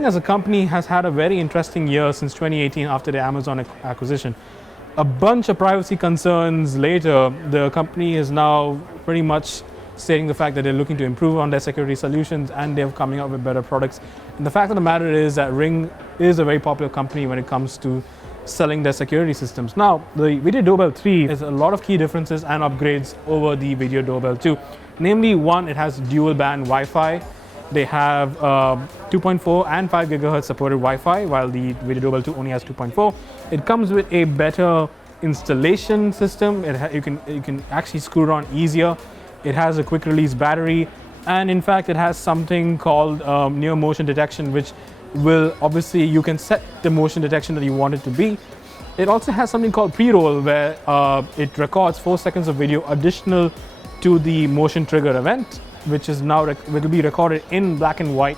Ring as a company has had a very interesting year since 2018 after the Amazon acquisition. A bunch of privacy concerns later, the company is now pretty much stating the fact that they're looking to improve on their security solutions and they're coming up with better products. And the fact of the matter is that Ring is a very popular company when it comes to selling their security systems. Now, the Video Doorbell 3 has a lot of key differences and upgrades over the Video Doorbell 2. Namely, one, it has dual band Wi-Fi. They have 2.4 and 5 gigahertz supported Wi-Fi, while the Video Doorbell 2 only has 2.4. It comes with a better installation system. You can actually screw it on easier. It has a quick release battery, and in fact, it has something called near motion detection, which will obviously you can set the motion detection that you want it to be. It also has something called pre-roll, where it records 4 seconds of video additional to the motion trigger event, which is now will be recorded in black and white,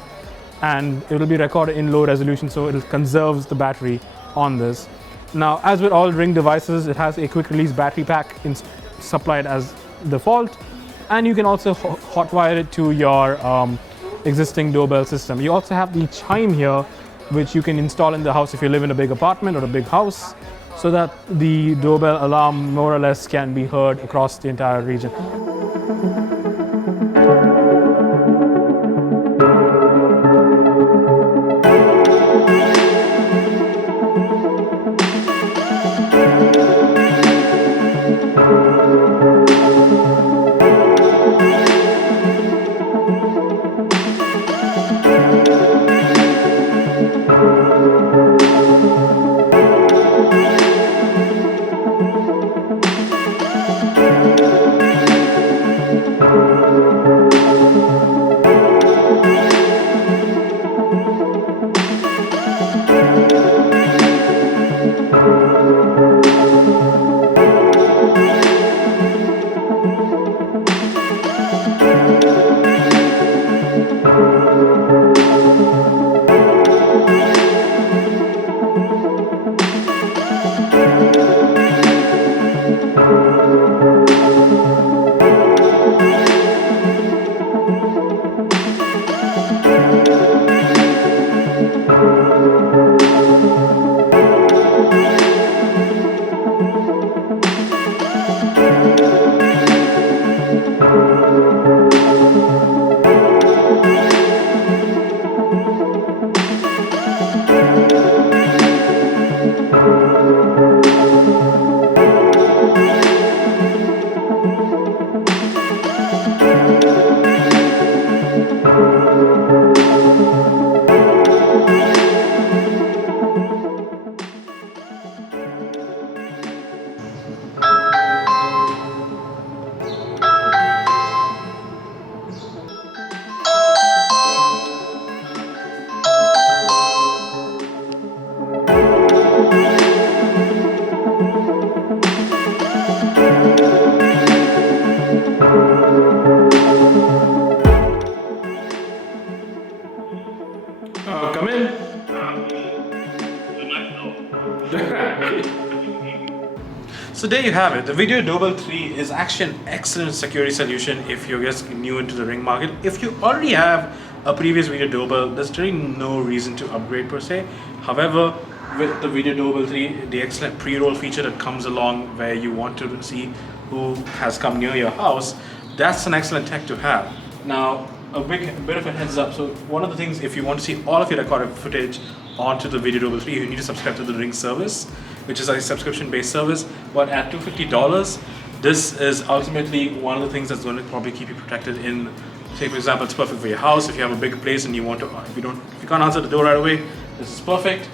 and it will be recorded in low resolution, so it conserves the battery on this. Now, as with all Ring devices, it has a quick release battery pack supplied as default, and you can also hotwire it to your existing doorbell system. You also have the chime here, which you can install in the house if you live in a big apartment or a big house, so that the doorbell alarm more or less can be heard across the entire region. Come in. So there you have it. The Video Doorbell 3 is actually an excellent security solution if you're just new into the Ring market. If you already have a previous Video Doorbell, there's really no reason to upgrade per se. However, with the Video Doorbell 3, the excellent pre-roll feature that comes along where you want to see who has come near your house, that's an excellent tech to have. Now, a bit of a heads up. So one of the things, if you want to see all of your recorded footage onto the Video Doorbell 3, you need to subscribe to the Ring service, which is a subscription-based service. But at $250, this is ultimately one of the things that's going to probably keep you protected in, say for example, it's perfect for your house. If you have a big place and you want to, if you can't answer the door right away, this is perfect.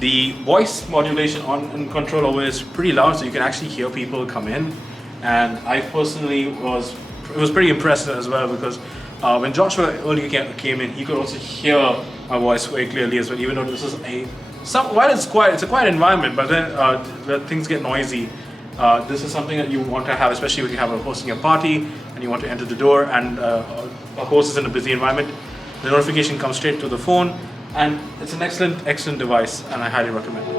The voice modulation and control over is pretty loud, so you can actually hear people come in. And I personally was pretty impressed as well, because when Joshua earlier came in, he could also hear my voice very clearly as well, even though this is while it's a quiet environment, but then when things get noisy, this is something that you want to have, especially when you have a hosting a party and you want to enter the door and a host is in a busy environment. The notification comes straight to the phone, and it's an excellent device, and I highly recommend it.